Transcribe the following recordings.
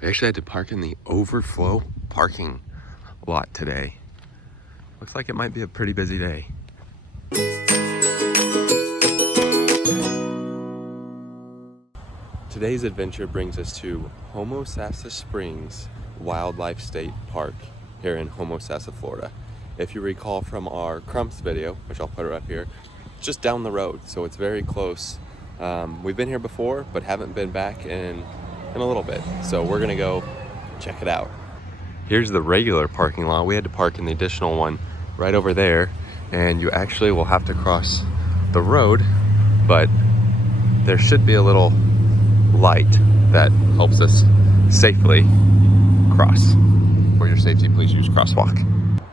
We actually had to park in the overflow parking lot today. Looks like it might be a pretty busy day. Today's adventure brings us to Homosassa Springs Wildlife State Park here in Homosassa, Florida. If you recall from our Crumps video, which I'll put it up here, it's just down the road, so it's very close. We've been here before, but haven't been back in a little bit, so we're gonna go check it out. Here's the regular parking lot. We had to park in the additional one right over there, and you actually will have to cross the road, but there should be a little light that helps us safely cross. For your safety, please use crosswalk.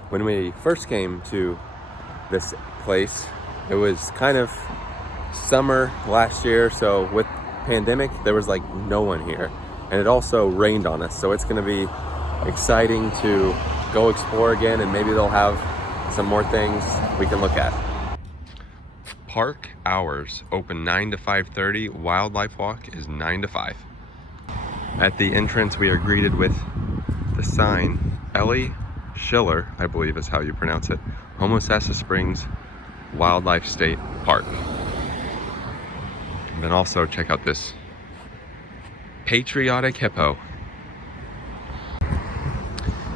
When we first came to this place, it was kind of summer last year, so with pandemic there was like no one here, and it also rained on us, so it's going to be exciting to go explore again, and maybe they'll have some more things we can look at. Park hours open 9 to 5:30. Wildlife walk is 9 to 5. At the entrance we are greeted with the sign, Ellie Schiller, I believe is how you pronounce it, Homosassa Springs Wildlife State Park. And then also check out this patriotic hippo.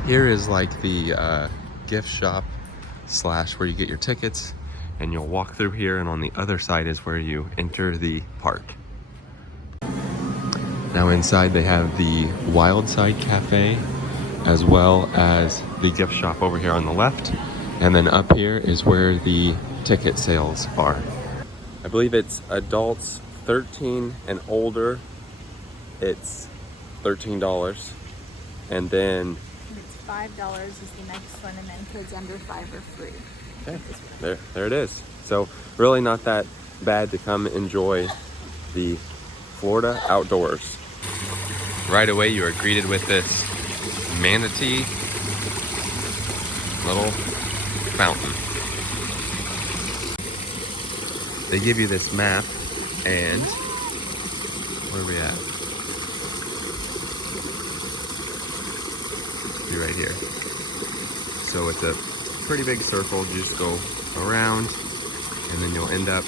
Here is like the gift shop slash where you get your tickets, and you'll walk through here, and on the other side is where you enter the park. Now inside they have the Wild Side Cafe, as well as the gift shop over here on the left, and then up here is where the ticket sales are. I believe it's adults 13 and older, it's $13, and then it's $5 is the next one, and then kids under 5 are free. Okay, there it is. So really not that bad to come enjoy the Florida outdoors. Right away you are greeted with this manatee little fountain. They give you this map, and where are we at? Be right here. So it's a pretty big circle. You just go around, and then you'll end up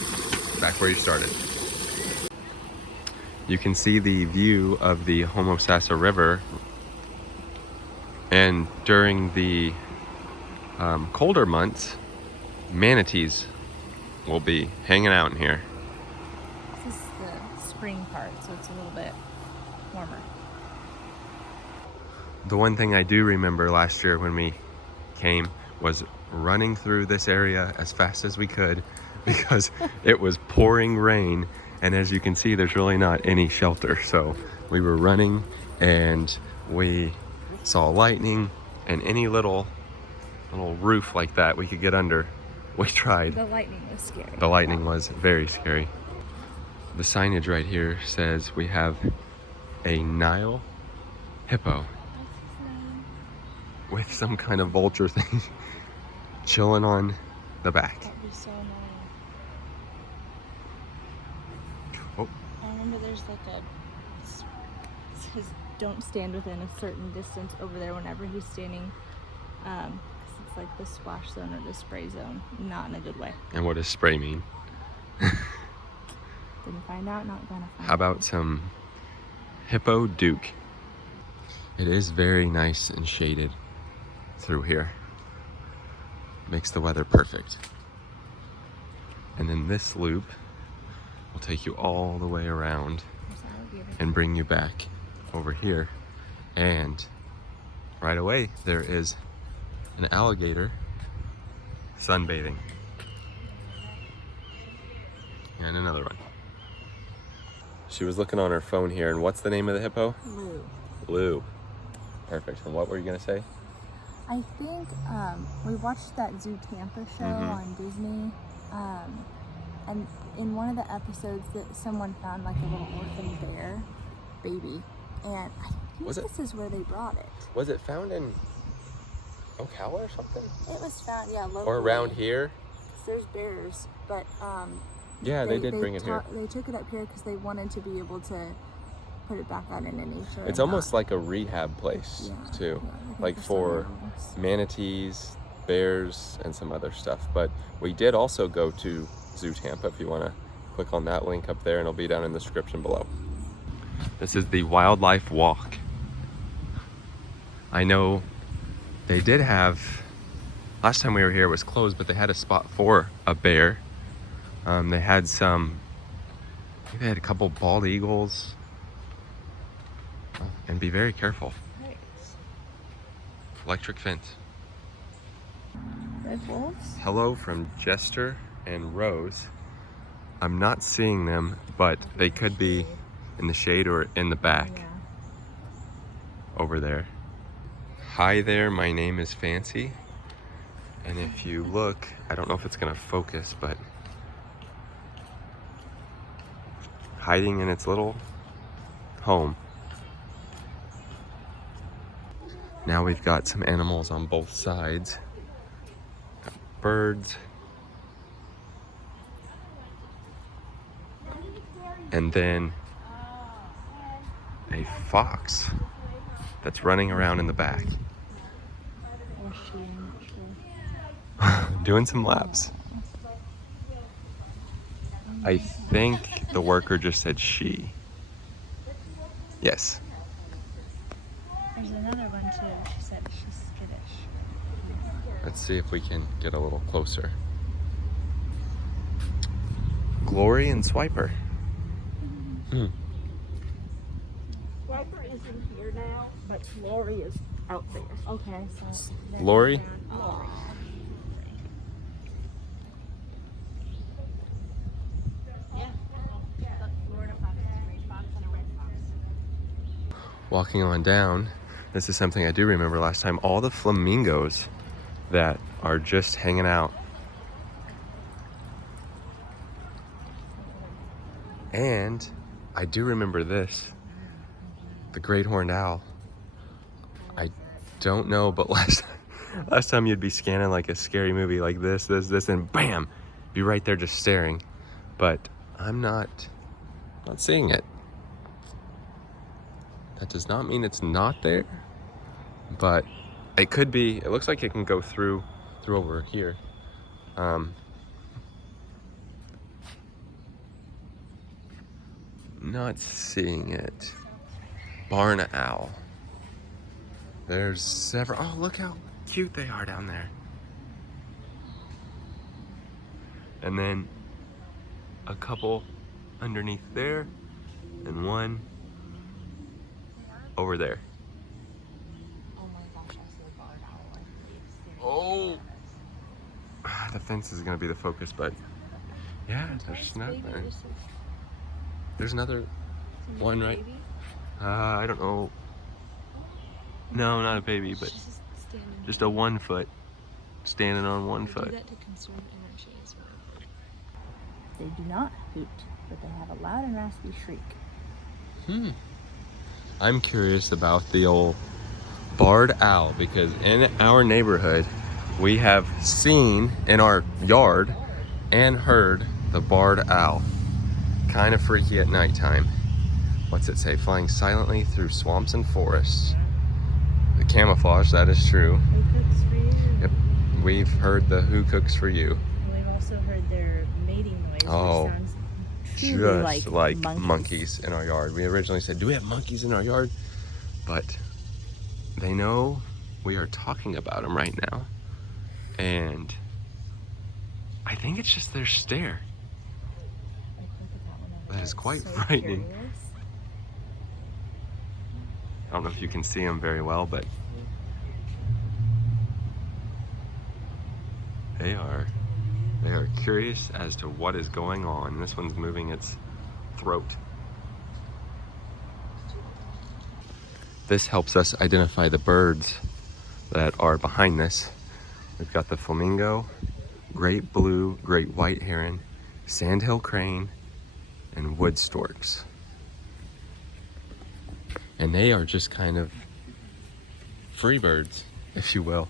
back where you started. You can see the view of the Homosassa River, and during the colder months, manatees will be hanging out in here. This is the spring part, so it's a little bit warmer. The one thing I do remember last year when we came was running through this area as fast as we could because it was pouring rain, and as you can see there's really not any shelter, so we were running and we saw lightning, and any little roof like that we could get under, we tried. The lightning was scary. The lightning was very scary. The signage right here says we have a Nile hippo with some kind of vulture thing chilling on the back. That'd be so annoying. Oh. I remember there's like it says don't stand within a certain distance over there whenever he's standing. It's like the splash zone or the spray zone, not in a good way. And what does spray mean? Didn't find out, not gonna find out. How about some Hippo Duke? It is very nice and shaded through here. Makes the weather perfect. And then this loop will take you all the way around and bring you back over here. And right away there is an alligator sunbathing. And another one. She was looking on her phone here, and what's the name of the hippo? Lou. Lou. Perfect. And what were you gonna say? I think we watched that ZooTampa show on Disney, and in one of the episodes that someone found like a little orphan bear baby, and I think this is where they brought it. Was it found in Ocala or something? It was found, yeah, locally. Or around here? There's bears, but yeah, they did bring it here. They took it up here because they wanted to be able to put it back out into nature. It's almost like a rehab place too, like for manatees, bears, and some other stuff. But we did also go to ZooTampa. If you want to click on that link up there, and it'll be down in the description below. This is the wildlife walk. I know they did have, last time we were here it was closed, but they had a spot for a bear. They had some, I think they had a couple bald eagles. And be very careful. Nice. Electric fence. Red wolves? Hello from Jester and Rose. I'm not seeing them, but they could be in the shade or in the back. Yeah. Over there. Hi there, my name is Fancy. And if you look, I don't know if it's gonna focus, but hiding in its little home. Now we've got some animals on both sides. Got birds. And then a fox that's running around in the back. Or she, I'm not sure. Doing some laps. I think the worker just said she. Yes. There's another one too. She said she's skittish. Let's see if we can get a little closer. Glory and Swiper. Swiper isn't here now, but Lori is out there. Okay, so. Lori? Lori. Walking on down, this is something I do remember last time. All the flamingos that are just hanging out. And I do remember this, the great horned owl. I don't know, but last time you'd be scanning like a scary movie like this, and bam, be right there just staring. But I'm not seeing it. That does not mean it's not there, but it could be. It looks like it can go through over here. Not seeing it. Barn owl. There's several. Oh, look how cute they are down there. And then a couple underneath there, and one over there. Oh my gosh, I see a barn owl. Oh! The fence is gonna be the focus, but yeah, there's nothing. There's another one, right? I don't know. No, not a baby, but just a 1 foot standing on 1 foot. They do not hoot, but they have a loud and raspy shriek. I'm curious about the old barred owl, because in our neighborhood we have seen in our yard and heard the barred owl. Kind of freaky at nighttime. What's it say? Flying silently through swamps and forests. The camouflage, that is true. Who cooks for you? Yep, we've heard the who cooks for you. We've also heard their mating noise, Oh. which sounds Just like monkeys in our yard. We originally said, do we have monkeys in our yard? But they know we are talking about them right now. And I think it's just their stare. That is quite frightening. curious. I don't know if you can see them very well, but they are curious as to what is going on. This one's moving its throat. This helps us identify the birds that are behind this. We've got the flamingo, great blue, great white heron, sandhill crane, and wood storks. And they are just kind of free birds, if you will.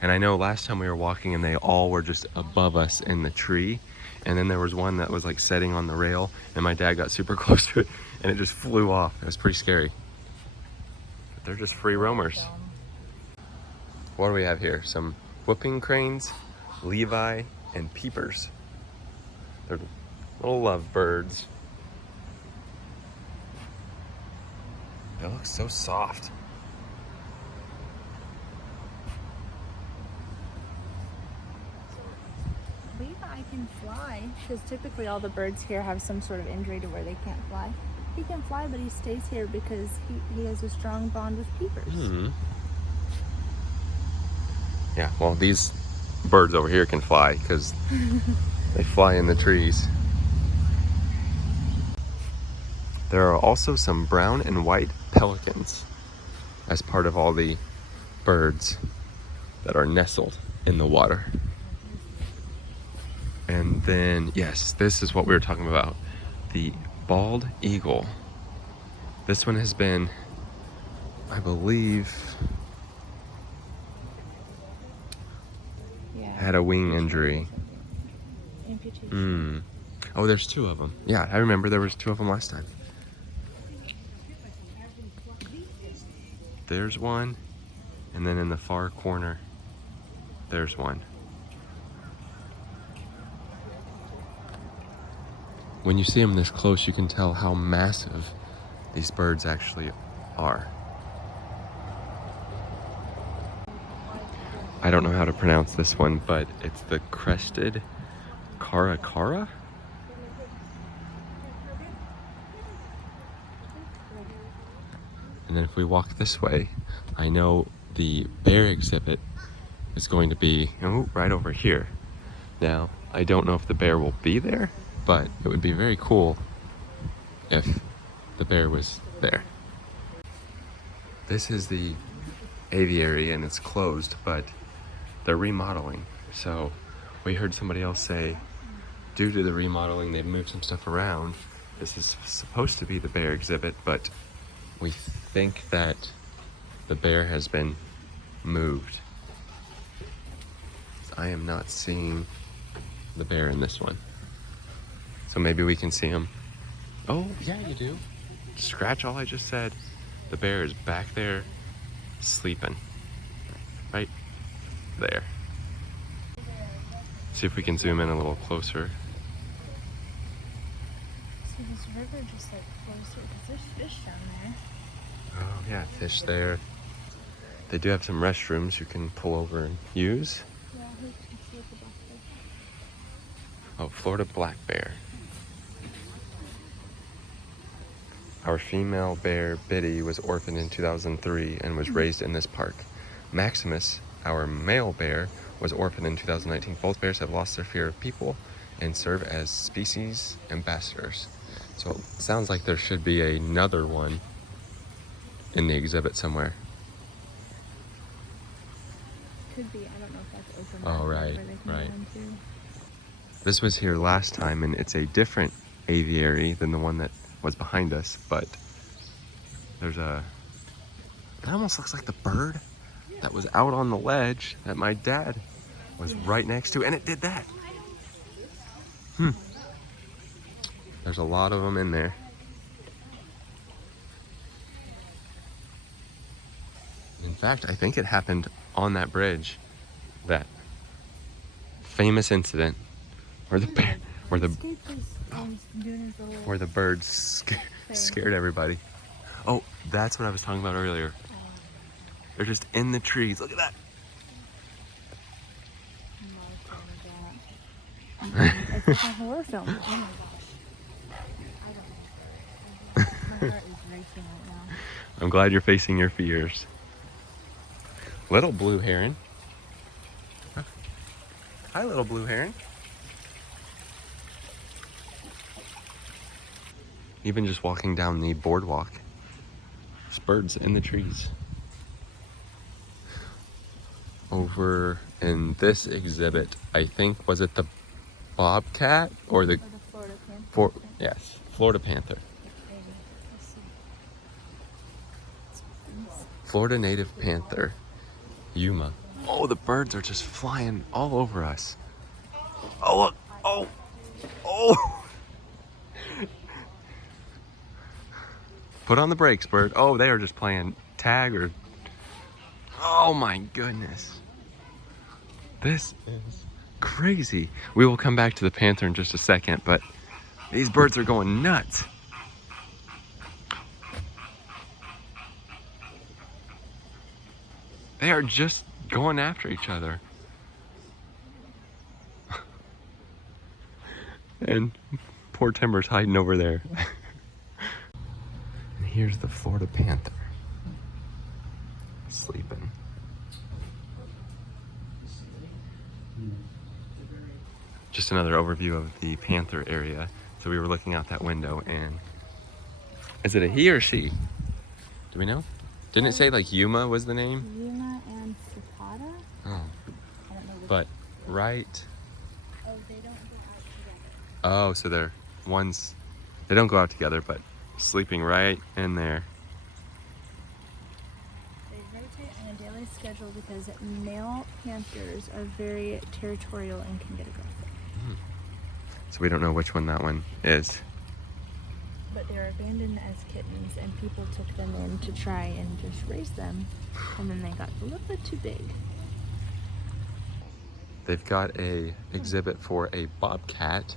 And I know last time we were walking and they all were just above us in the tree. And then there was one that was like setting on the rail, and my dad got super close to it and it just flew off. It was pretty scary. But they're just free roamers. What do we have here? Some whooping cranes, Levi, and peepers. They're little lovebirds. They look so soft. Levi can fly, because typically all the birds here have some sort of injury to where they can't fly. He can fly, but he stays here because he has a strong bond with peepers. Mm-hmm. Yeah, well, these birds over here can fly because they fly in the trees. There are also some brown and white pelicans as part of all the birds that are nestled in the water. And then, yes, this is what we were talking about. The bald eagle. This one has been, I believe, had a wing injury. Amputation. Oh, there's two of them. Yeah, I remember there was two of them last time. There's one, and then in the far corner, there's one. When you see them this close, you can tell how massive these birds actually are. I don't know how to pronounce this one, but it's the crested caracara. And then if we walk this way, I know the bear exhibit is going to be right over here. Now, I don't know if the bear will be there, but it would be very cool if the bear was there. This is the aviary and it's closed, but they're remodeling. So we heard somebody else say, due to the remodeling, they've moved some stuff around. This is supposed to be the bear exhibit, but we think that the bear has been moved. I am not seeing the bear in this one. So maybe we can see him. Oh, yeah, you do. Scratch all I just said. The bear is back there sleeping. Right there. See if we can zoom in a little closer. So this river just like flows through, because there's fish down there. Oh yeah, fish there. They do have some restrooms you can pull over and use. Yeah, who can see the black bear? Oh, Florida black bear. Our female bear, Biddy, was orphaned in 2003 and was raised in this park. Maximus, our male bear, was orphaned in 2019. Both bears have lost their fear of people and serve as species ambassadors. So it sounds like there should be another one in the exhibit somewhere. Could be. I don't know if that's open. Oh, or right, where they can right. go into. This was here last time, and it's a different aviary than the one that was behind us, but there's that almost looks like the bird that was out on the ledge that my dad was right next to, and it did that. There's a lot of them in there. In fact, I think it happened on that bridge, that famous incident where the bear, where the birds scared everybody. Oh, that's what I was talking about earlier. They're just in the trees. Look at that. It's like a horror film. Oh my gosh. I don't know. My heart is racing right now. I'm glad you're facing your fears. Little blue heron. Hi, little blue heron. Even just walking down the boardwalk, there's birds in the trees. Over in this exhibit, I think, was it the bobcat or the Florida panther. Yes, Florida panther. Florida native panther, Yuma. Oh, the birds are just flying all over us. Oh, look. Oh. Put on the brakes, Bert. Oh, they are just playing tag or... Oh my goodness. This is crazy. We will come back to the panther in just a second, but these birds are going nuts. They are just going after each other. And poor Timber's hiding over there. And here's the Florida panther. Sleeping. Just another overview of the panther area. So we were looking out that window and... Is it a he or she? Do we know? Didn't it say like Yuma was the name? Yuma and Cicada? Oh. I don't know which. But right... Oh, they don't go out together. Oh, so they're one's... They don't go out together, but sleeping right in there. They rotate on a daily schedule because male panthers are very territorial and can get aggressive. So we don't know which one that one is. But they were abandoned as kittens, and people took them in to try and just raise them, and then they got a little bit too big. They've got a exhibit for a bobcat,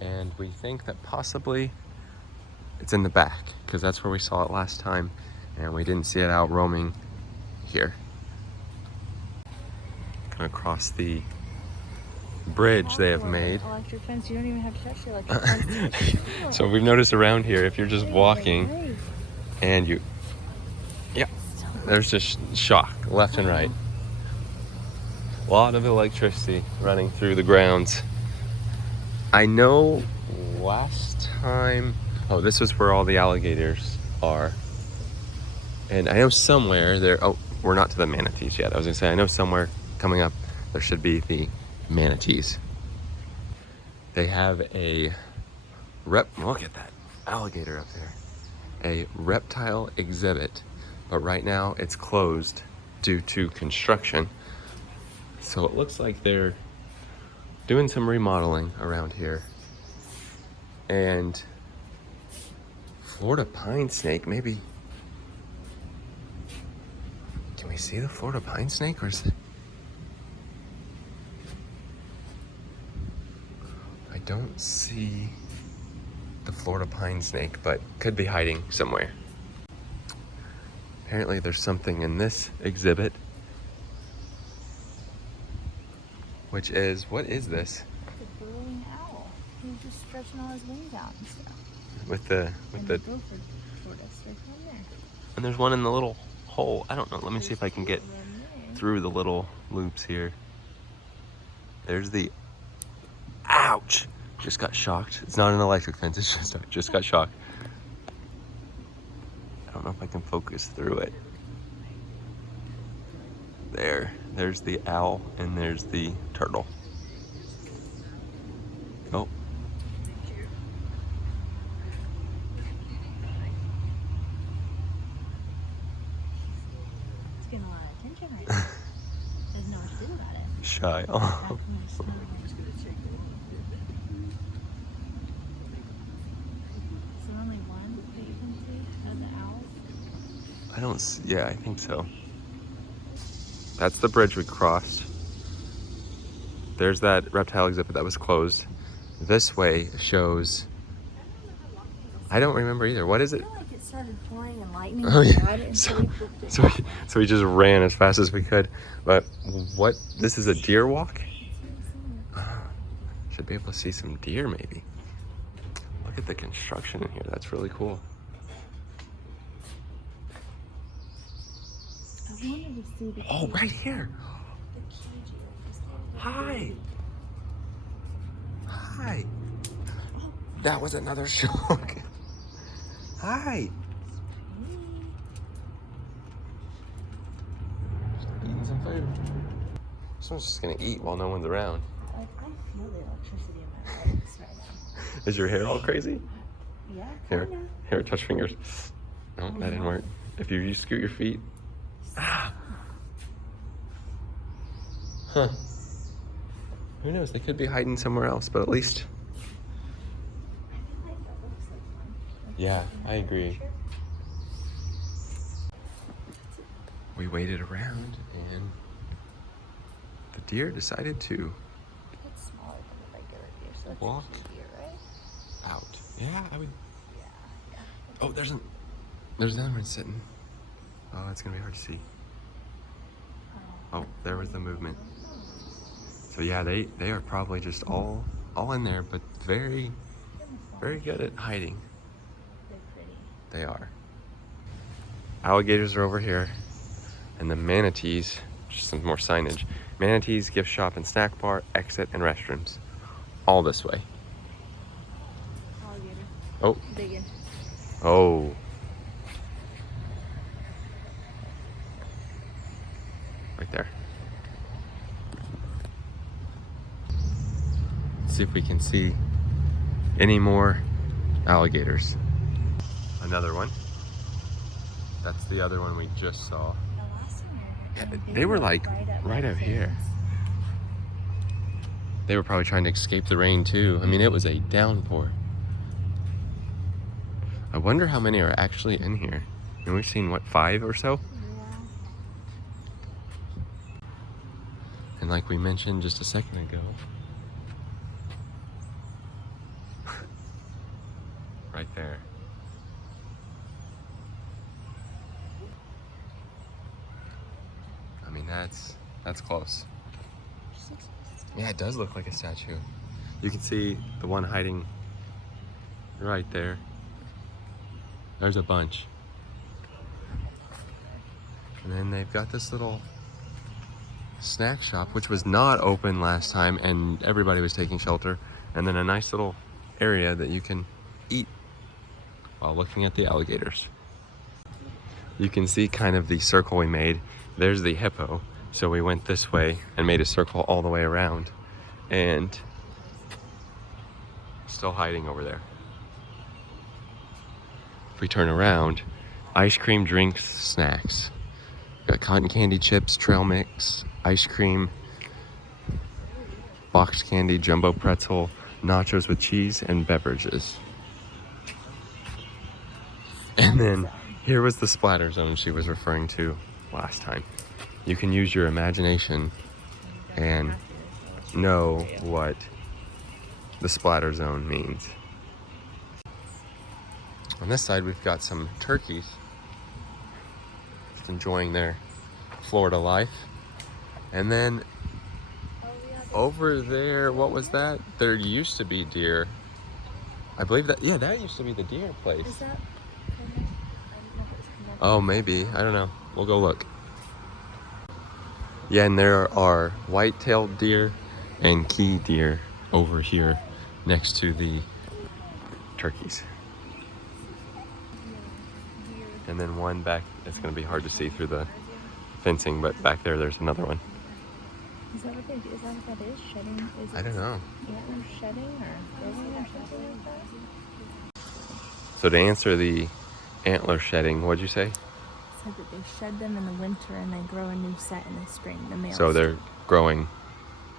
and we think that possibly it's in the back, because that's where we saw it last time, and we didn't see it out roaming here. Gonna cross the bridge they have made. Electric fence. You don't even have to touch the electric fence. So we've noticed around here, if you're just walking and you, yeah, there's just shock left and right. A lot of electricity running through the grounds. I know last time, oh, this is where all the alligators are. And I know somewhere there, oh, we're not to the manatees yet. I was gonna say, I know somewhere coming up there should be the manatees. They have a look at that alligator up there. A reptile exhibit, but right now it's closed due to construction. So it looks like they're doing some remodeling around here. And Florida pine snake, maybe. Can we see the Florida pine snake, or is it? I don't see the Florida pine snake, but could be hiding somewhere. Apparently there's something in this exhibit, which is, what is this? The burrowing owl. He's just stretching all his wings out and stuff. With the Gopher tortoise, there's one there. and there's one in the little hole. I don't know. Let me see if I can get through the little loops here. There's the, ouch! Just got shocked. It's not an electric fence, it's just got shocked. I don't know if I can focus through it. There's the owl and there's the turtle. Oh. It's getting a lot of attention right now. Doesn't know what to do about it. Shy. Oh. I don't see, yeah, I think so. That's the bridge we crossed. There's that reptile exhibit that was closed. This way shows, I don't remember either. What is it? I feel like it started pouring and lightning. Oh, yeah. And So we just ran as fast as we could. But what, this is a deer walk? Should be able to see some deer maybe. Look at the construction in here, that's really cool. I wanted to see the Oh, right here. Hi. Hi. That was another shock. Hi. Eating some food. This one's just gonna eat while no one's around. Like, I feel the electricity in my legs right now. Is your hair all crazy? Yeah, Here, kinda. here, touch fingers. No, that didn't work. If you scoot your feet. Ah. Huh. Who knows? They could be hiding somewhere else, but at least. I feel like that looks like one. Like Yeah, in I that agree. picture. we waited around and the deer decided to It's smaller than the regular deer, so that's walk usually deer, right? out. Yeah, I would. Yeah. Oh, there's another one sitting. Oh, it's gonna be hard to see. Oh, there was the movement. So yeah, they are probably just all in there, but very good at hiding. They're pretty. They are. Alligators are over here, and the manatees, just some more signage. Manatees, gift shop and snack bar, exit and restrooms. All this way. Alligator. Oh. Digging. Oh. Right there. Let's see if we can see any more alligators. Another one. That's the other one we just saw. The last one They were like right up here. They were probably trying to escape the rain too. I mean, it was a downpour. I wonder how many are actually in here. I mean, we've seen, what, 5 or so? Yeah. And like we mentioned just a second ago, right there. I mean, that's close. Yeah, it does look like a statue. You can see the one hiding right there. There's a bunch. And then they've got this little snack shop, which was not open last time, and everybody was taking shelter. And then a nice little area that you can eat while looking at the alligators. You can see kind of the circle we made. There's the hippo. So we went this way and made a circle all the way around, and still hiding over there. If we turn around, ice cream, drinks, snacks. Got cotton candy, chips, trail mix, ice cream, boxed candy, jumbo pretzel, nachos with cheese, and beverages. And then here was the splatter zone she was referring to last time. You can use your imagination and know what the splatter zone means. On this side, we've got some turkeys just enjoying their Florida life. And then over there, what was that? There used to be deer. I believe that, yeah, that used to be the deer place. Is that connected? I didn't know if it was connected. Oh, maybe. I don't know. We'll go look. Yeah, and there are white-tailed deer and key deer over here next to the turkeys. And then one back, it's going to be hard to see through the fencing, but back there's another one. Is that what they do? Is that what that is? Shedding? Is I don't know. Antler shedding or growing or something like that? So to answer the antler shedding, what'd you say? Said that they shed them in the winter and they grow a new set in the spring. The males. So they're growing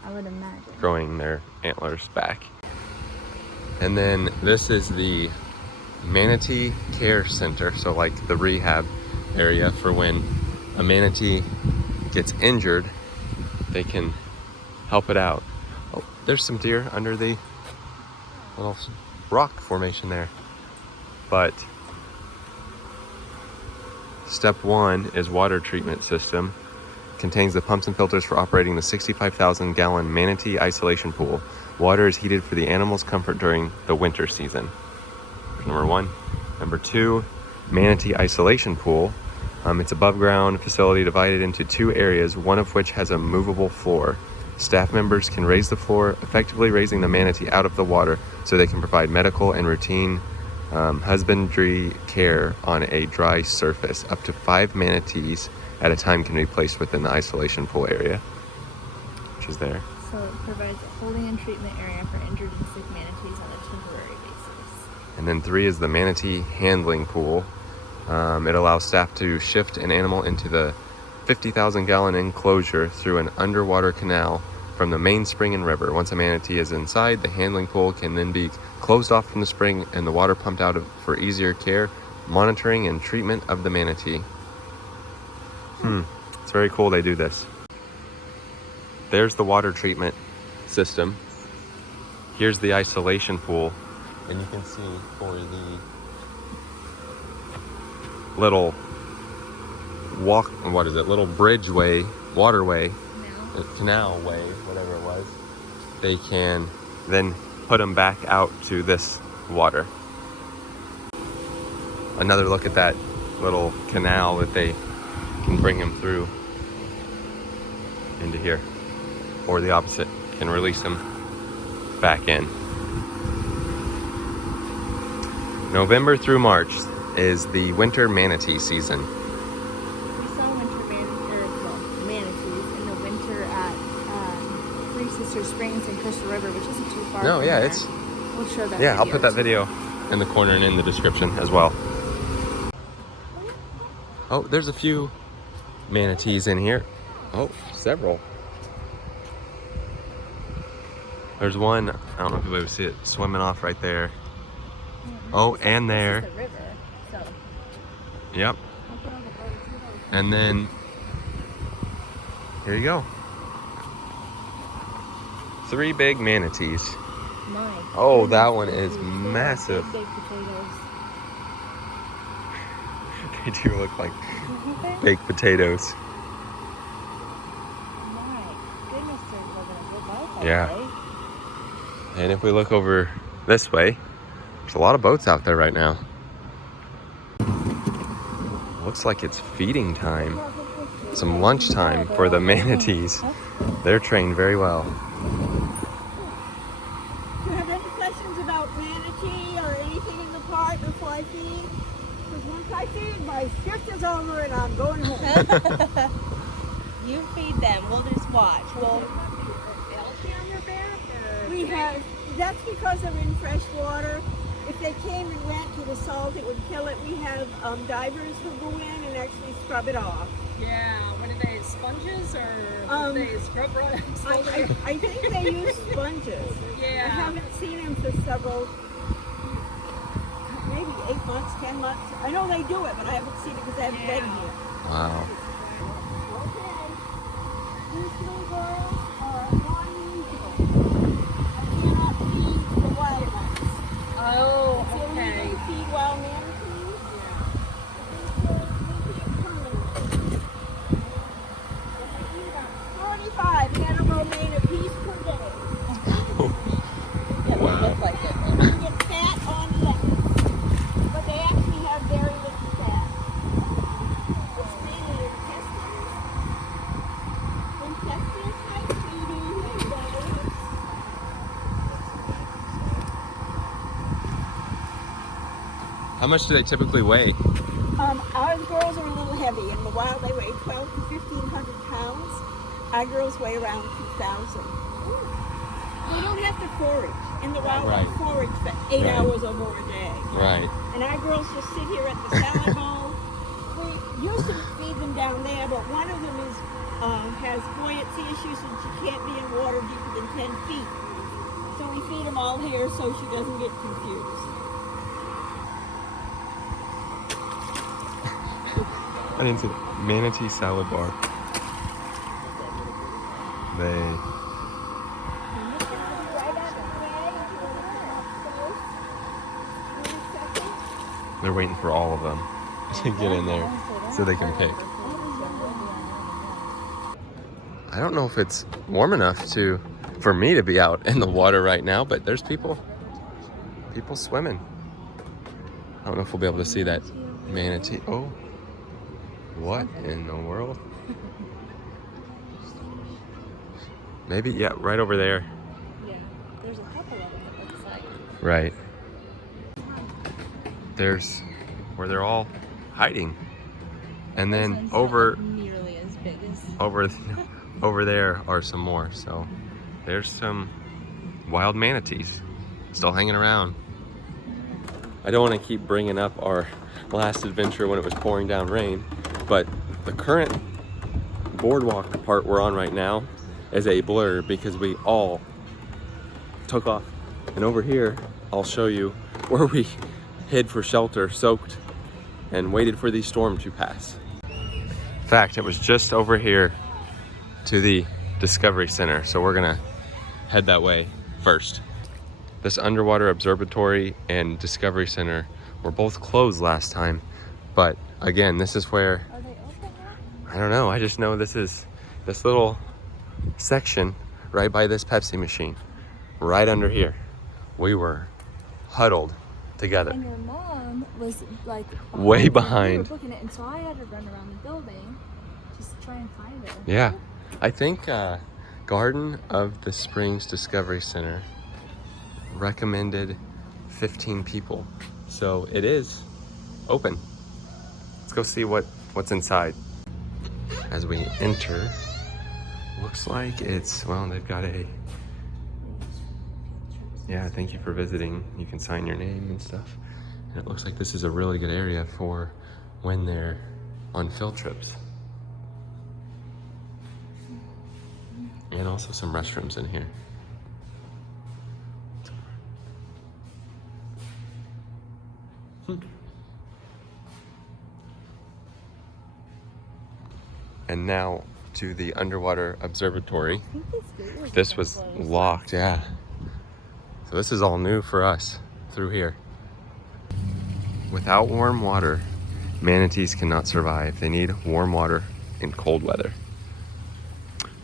I would imagine. growing their antlers back. And then this is the Manatee Care Center, so like the rehab area for when a manatee gets injured, they can help it out. Oh, there's some deer under the little rock formation there. But step 1 is water treatment system. Contains the pumps and filters for operating the 65,000 gallon manatee isolation pool. Water is heated for the animals' comfort during the winter season. Number 1. Number 2, manatee isolation pool. It's above ground facility divided into 2 areas, one of which has a movable floor. Staff members can raise the floor, effectively raising the manatee out of the water so they can provide medical and routine husbandry care on a dry surface. Up to 5 manatees at a time can be placed within the isolation pool area, which is there. So it provides a holding and treatment area for injured and sick manatees on a temporary basis. And then 3 is the manatee handling pool. It allows staff to shift an animal into the 50,000 gallon enclosure through an underwater canal from the main spring and river. Once a manatee is inside, the handling pool can then be closed off from the spring and the water pumped out for easier care, monitoring, and treatment of the manatee. It's very cool they do this. There's the water treatment system. Here's the isolation pool. And you can see for the little little bridgeway, waterway, canal way, whatever it was, they can then put them back out to this water. Another look at that little canal that they can bring them through into here, or the opposite, can release them back in. November through March is the winter manatee season. We saw manatees in the winter at Three Sisters Springs and Crystal River, which isn't too far. No, from yeah, there. it's. We'll show that. Yeah, I'll put that too. video in the corner and in the description as well. Oh, there's a few manatees in here. Oh, several. There's one, I don't know if you'll ever see it, swimming off right there. Oh, and there. This is the river, so. Yep. And then, here you go. 3 big manatees. My Oh, that goodness, one is they're massive. Big potatoes. They do look like baked potatoes. My goodness, they're living a good life out Yeah. there. And if we look over this way, there's a lot of boats out there right now. Looks like it's feeding time. Some lunchtime for the manatees. They're trained very well. Do you have any questions about manatee or anything in the park before I feed? Because once I feed, my shift is over and I'm going home. You feed them. We'll just watch. We have, that's because they're in fresh water. If they came and went to the salt, it would kill it. We have divers who go in and actually scrub it off. Yeah, what are they, sponges or they scrub right? I think they use sponges. I Yeah. haven't seen them for several, maybe 8 months, 10 months. I know they do it, but I haven't seen it because I haven't been here. Wow. Okay. These little girls are non-usual. I cannot feed the wild ones. Oh, It's okay. illegal to feed wild manatees. Yeah. 45 Hannibal manatees per day. Wow. They get fat on legs, but they actually have very little fat. It's mainly intestines type feeding and How much do they typically weigh? our girls are a little heavy. In the wild, they weigh 12 to 1,500 pounds. Our girls weigh around 2,000. They don't have to forage. In the wild, Right. they forage for 8 Right. hours or more a day. Right. And our girls just sit here at the salad bowl. We used to feed them down there, but one of them is has buoyancy issues and she can't be in water deeper than 10 feet. So we feed them all here so she doesn't get confused. I didn't see that. Manatee salad bar. They're waiting for all of them to get in there so they can pick. I don't know if it's warm enough for me to be out in the water right now, but there's people swimming. I don't know if we'll be able to see that manatee. Oh, what in the world? Maybe, yeah, right over there. Yeah, there's a couple of them, it looks like. Right. There's where they're all hiding. And This then one's over not nearly as big as. over there are some more. So there's some wild manatees still hanging around. I don't want to keep bringing up our last adventure when it was pouring down rain, but the current boardwalk part we're on right now is a blur because we all took off. And over here, I'll show you where we hid for shelter, soaked, and waited for the storm to pass. In fact, it was just over here to the Discovery Center, so we're gonna head that way first. This underwater observatory and Discovery Center were both closed last time, but again, this is where, Are they open now? I don't know, I just know this is this little section right by this Pepsi machine, right under here. We were huddled together. And your mom was like Way we behind. were booking it, and so I had to run around the building just to try and find it. Yeah, I think Garden of the Springs Discovery Center recommended 15 people, so it is open. Let's go see what's inside. As we enter, looks like it's, well, they've got a, yeah, thank you for visiting. You can sign your name and stuff. And it looks like this is a really good area for when they're on field trips. And also some restrooms in here. And now to the underwater observatory. I think this gate was This was closed. locked, yeah. So this is all new for us through here. Without warm water, manatees cannot survive. They need warm water in cold weather.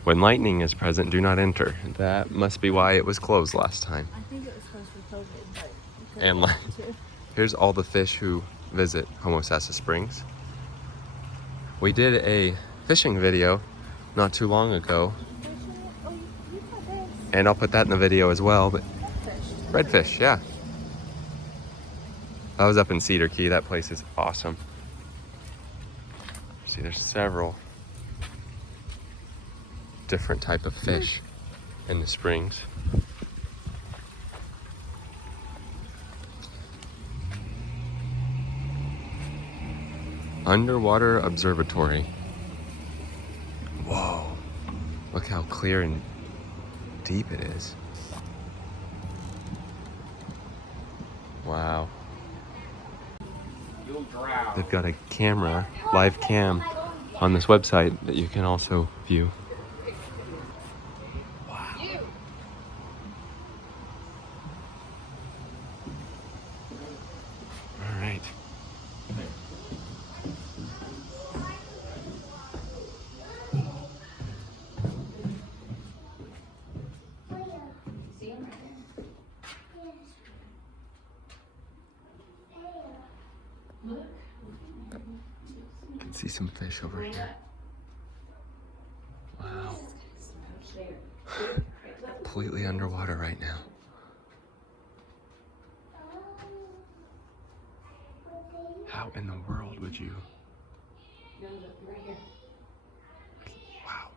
When lightning is present, do not enter. That must be why it was closed last time. I think it was closed for COVID, but we could've And gone like, to. here's all the fish who visit Homosassa Springs. We did a fishing video not too long ago, Oh, you got this. and I'll put that in the video as well, but Redfish. redfish, yeah. I was up in Cedar Key. That place is awesome. See, there's several different type of fish in the springs. Underwater observatory. Whoa. Look how clear and deep it is. Wow. They've got a camera, live cam, on this website that you can also view. Wow. All right. Can see some fish over here. Wow. Completely underwater right now. How in the world would you? Wow.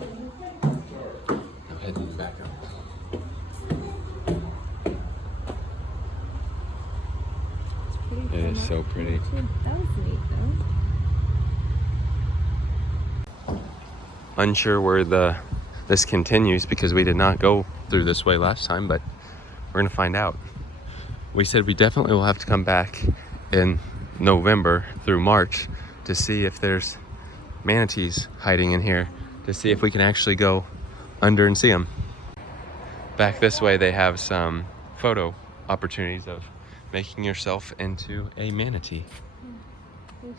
I'm heading back up. It is so pretty. That was neat, though. Unsure where this continues because we did not go through this way last time, but we're gonna find out. We said we definitely will have to come back in November through March to see if there's manatees hiding in here, to see if we can actually go under and see them. Back this way they have some photo opportunities of making yourself into a manatee. There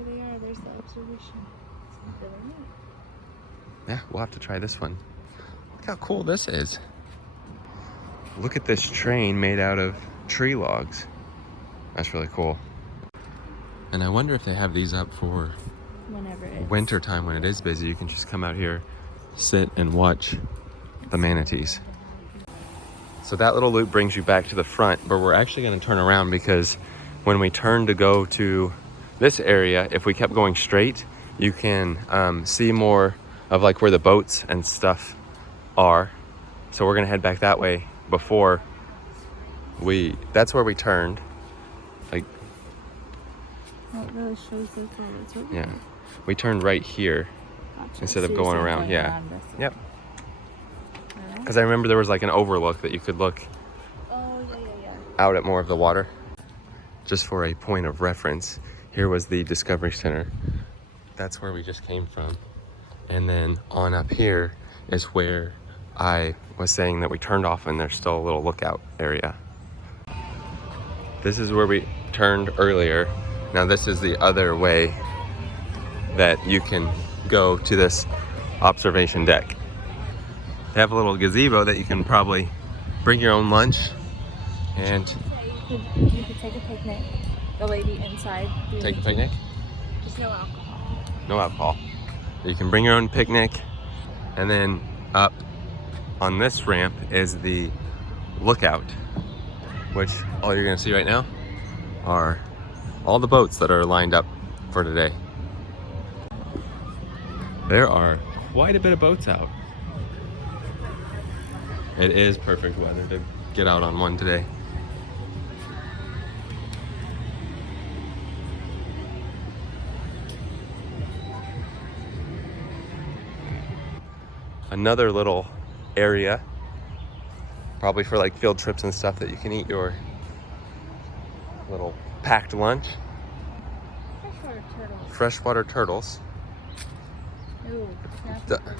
they are. There's the observation. It's really neat. Yeah, we'll have to try this one. Look how cool this is. Look at this train made out of tree logs. That's really cool. And I wonder if they have these up for Whenever it's winter time when it is busy. You can just come out here, sit and watch the manatees. So that little loop brings you back to the front, but we're actually going to turn around because when we turn to go to this area, if we kept going straight, you can see more of like where the boats and stuff are. So we're going to head back that way before that's where we turned, like It really shows the it's over Yeah. there. We turned right here Gotcha. instead of So you're going saying around. going Yeah. around this way. Yep. Alright. Because I remember there was like an overlook that you could look Oh, yeah. out at more of the water. Just for a point of reference, here was the Discovery Center. That's where we just came from. And then on up here is where I was saying that we turned off and there's still a little lookout area. This is where we turned earlier. Now this is the other way that you can go to this observation deck. They have a little gazebo that you can probably bring your own lunch and You could take a picnic. The lady inside. take a picnic. Just no alcohol. No alcohol. You can bring your own picnic, and then up on this ramp is the lookout, which all you're gonna see right now are all the boats that are lined up for today. There are quite a bit of boats out. It is perfect weather to get out on one today. Another little area, probably for like field trips and stuff, that you can eat your little packed lunch. Freshwater turtles. Freshwater turtles. Ooh, that's The- cool.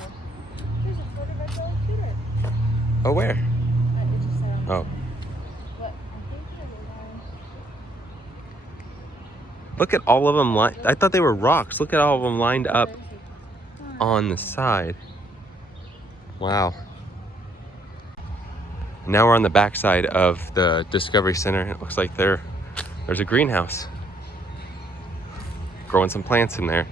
There's a photo of a little shooter. Oh, where? It just said on Oh, What? I think it was look at all of them I thought they were rocks. Look at all of them lined up on the side. Wow. Now we're on the backside of the Discovery Center. It looks like there's a greenhouse. Growing some plants in there.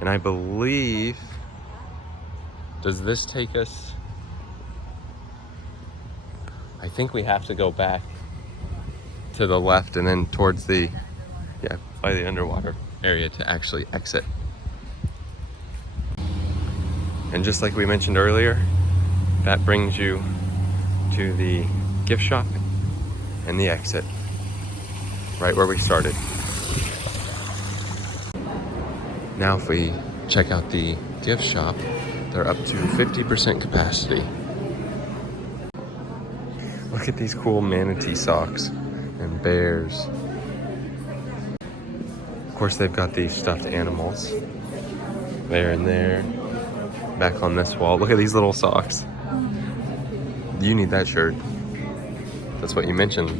And I believe, does this take us? I think we have to go back to the left and then towards the, yeah, by the underwater area to actually exit. And just like we mentioned earlier, that brings you to the gift shop and the exit, right where we started. Now if we check out the gift shop, they're up to 50% capacity. Look at these cool manatee socks and bears. Of course, they've got these stuffed animals there and there. Back on this wall, look at these little socks. You need that shirt. That's what you mentioned.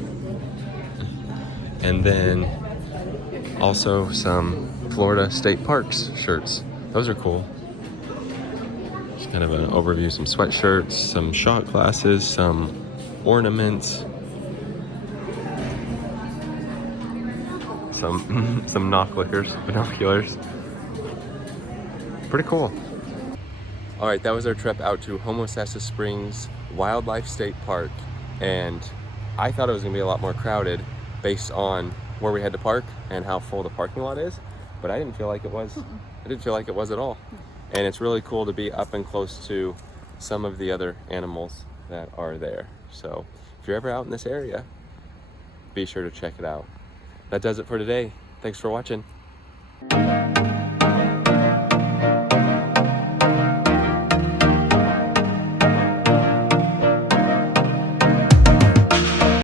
And then also some Florida State Parks shirts. Those are cool. Just kind of an overview, some sweatshirts, some shot glasses, some ornaments, some binoculars. Pretty cool. All right, that was our trip out to Homosassa Springs Wildlife State Park, and I thought it was gonna be a lot more crowded based on where we had to park and how full the parking lot is, but I didn't feel like it was. I didn't feel like it was at all. And it's really cool to be up and close to some of the other animals that are there. So if you're ever out in this area, be sure to check it out. That does it for today. Thanks for watching.